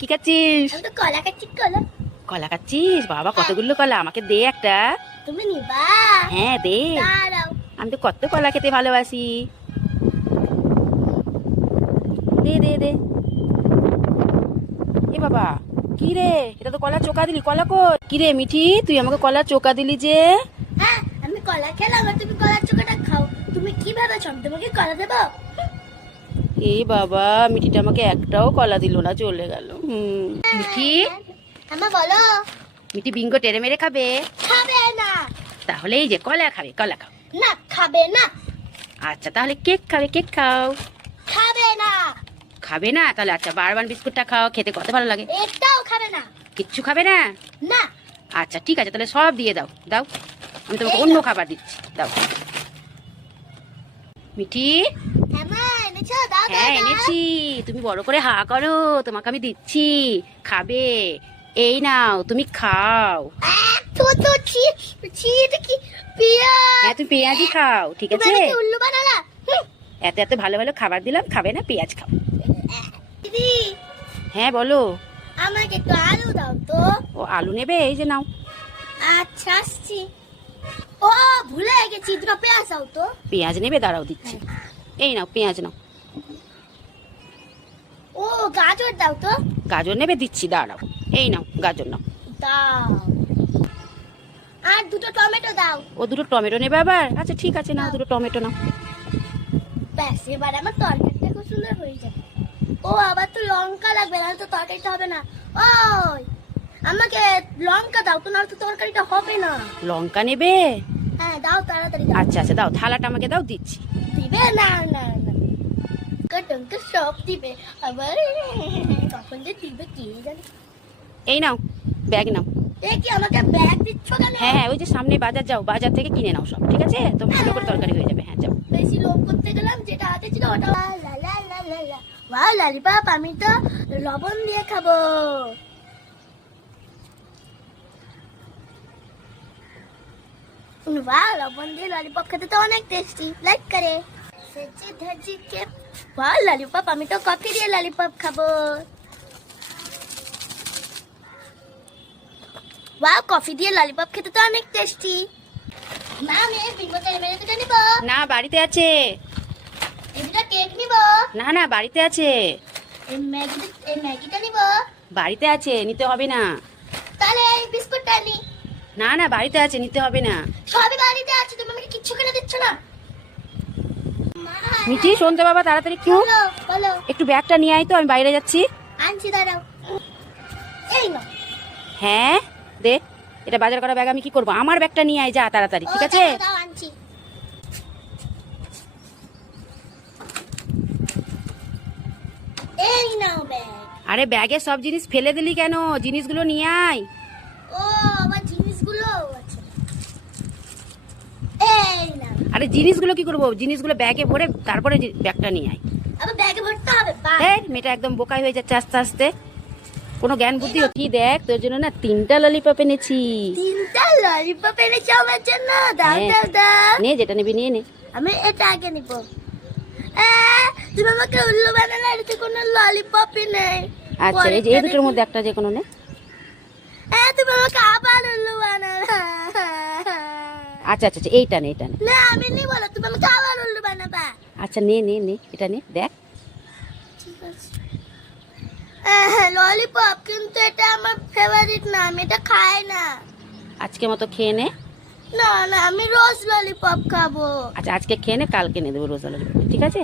কি খাচ্ছিস? আমি তো কলা খাচ্ছি কলা। কলা খাচ্ছিস? বাবা কতগুলো কলা? আমাকে দে একটা। তুমি নিবা। হ্যাঁ দে। আমি তো কত কলা খেতে ভালোবাসি। দে দে দে। এ বাবা কি রে? এটা তো কলা চোকা দিলি। কলা কই? কি রে মিঠি তুই আমাকে কলা চোকা দিলি যে? হ্যাঁ আমি কলা খেলাম তুমি কলার চোখাটা খাও। তুমি কি ভেবেছ? আমি তোমাকে কলা দেবো? এ বাবা মিঠিটা আমাকে একটাও কলা দিল না চলে গেল। মিঠি? বলো। মিঠি বিঙ্গো টেরে মেরে খাবে। খাবে না। তাহলে এই যে কলা খাবে কলা খাও। না খাবে না। আচ্ছা তাহলে কেক খাবে কেক খাও। খাবে না। খাবে না? তাহলে আচ্ছা বারবার বিস্কুটটা খাও খেতে কত ভালো লাগে। এটাও খাবে না। কিচ্ছু খাবে না? না। আচ্ছা ঠিক আছে তাহলে সব দিয়ে দাও দাও। আমি তোমাকে অন্য খাবার দিচ্ছি দাও। মিঠি? হ্যাঁ হ্যাঁ এনেছি। তুমি বড় করে হা করো তোমাকে আমি দিচ্ছি। খাবে। এই নাও তুমি খাও। হ্যাঁ তুমি পেঁয়াজই খাও ঠিক আছে। এত এত ভালো ভালো খাবার দিলাম খাবে না? পেঁয়াজ খাও। হ্যাঁ বলো। আমাকে একটু আলু দাও তো। ও আলু নেবে? এই যে নাও। আচ্ছা আসছি। ও ভুলে গেছি দুটো পেঁয়াজ দাও তো। পেঁয়াজ নেবে? দাঁড়াও দিচ্ছি। এই নাও পেঁয়াজ নাও। ও গাজর দাও তো। গাজর নেবে দিচ্ছি দাঁড়াও। এই নাও গাজর নাও। দাও। আর দুটো টমেটো দাও। ও দুটো টমেটো নেবে আবার? আচ্ছা ঠিক আছে নাও দুটো টমেটো নাও। ব্যাস এবার আমার তরকারিটা খুব সুন্দর হয়ে যাবে। ও আবার তো লঙ্কা লাগবে না তো তরকারিটা হবে না। ওই আমাকে লঙ্কা দাও তো নাহলে তো তরকারিটা হবে না। লঙ্কা নেবে? হ্যাঁ দাও তাড়াতাড়ি দাও। আচ্ছা আচ্ছা দাও থালাটা আমাকে দাও দিচ্ছি। দিবে? না না না। টঙ্কা টঙ্কা সব দিবে আবার কখন যে দিবে কে জানে এই নাও, ব্যাগ নাও। এ আমাকে ব্যাগ দিচ্ছ কেন হ্যাঁ হ্যাঁ ওই যে সামনে বাজার যাও, বাজার থেকে কিনে নাও সব, ঠিক আছে? তো ভালো করে তরকারি হয়ে যাবে হ্যাঁ যাও। বেশি লোভ করতে গেলাম যেটা হাতে ছিল ওটা লা লা লা লা লা ওয়াও লালিপাপ আমি তো লবণ দিয়ে খাব ওয়াও লবণ দিয়ে ললিপপ খেতে তো অনেক টেস্টি লাইক করে। সেজে ধজি কে ওয়াও ললিপপ আমি তো কফি দিয়ে ললিপপ খাব। ওয়াও কফি দিয়ে ললিপপ খেতে তো অনেক টেস্টি মা আমি বিঙ্গো মেরে দুটো নিবো। না বাড়িতে আছে। এই দুটো কেক নিব। না না বাড়িতে আছে। এই ম্যাগি এই ম্যাগিটা নিব। বাড়িতে আছে নিতে হবে না। তাহলে এই বিস্কুটটা নি। না না বাড়িতে আছে নিতে হবে না। সবই বাড়িতে আছে তুমি আমাকে কিচ্ছু কিনে দিচ্ছ না। মিঠি শুনতে বাবা তাড়াতাড়ি একটু। একটু ব্যাগটা নিয়ে আয় তো আমি বাইরে যাচ্ছি। আনছি দাঁড়াও। এই নাও। হ্যাঁ দে এটা বাজার করা ব্যাগ আমি কি করব? আমার ব্যাগটা নিয়ে আয় যা তাড়াতাড়ি ঠিক আছে? আরে ব্যাগে সব জিনিস ফেলে দিলি কেন? জিনিসগুলো নিয়ে আয়। ও আবার জিনিসগুলো? আরে জিনিসগুলো কি করব? জিনিসগুলো ব্যাগে ভরে তারপরে ব্যাগটা নিয়ে আয়। মেয়েটা একদম বোকাই হয়ে যাচ্ছে আস্তে আস্তে। কোনো জ্ঞান বুদ্ধি কি দেখ তোর জন্য না তিনটা ললিপপ এনেছি। তিনটা ললিপপ এনেছো আমার জন্য? দাও হ্যাঁ। দাও দাও। নে যেটা নিবি নিয়ে নে। আমি এটা আগে নিব। তুমি আমাকে উল্লু বানালে এটাতে কোনো ললিপপই নেই। আচ্ছা এই যে এই দুটোর মধ্যে একটা যে কোনো নে তুমি আমাকে আচ্ছা আচ্ছা আচ্ছা, এইটা নে এটা নে। না আমি না তুমি আমাকে আবার উল্লু বানাবা। আচ্ছা নে নে নে এটা নে দেখ। ঠিক আছে। ললিপপ কিন্তু এটা আমার ফেভারিট না আমি এটা খাই না। আজকে মতো খেয়ে নে। না না আমি রোজ ললিপপ খাব। আচ্ছা আজকে খেয়ে নে কালকে নে দেবো রোজ ললিপপ ঠিক আছে।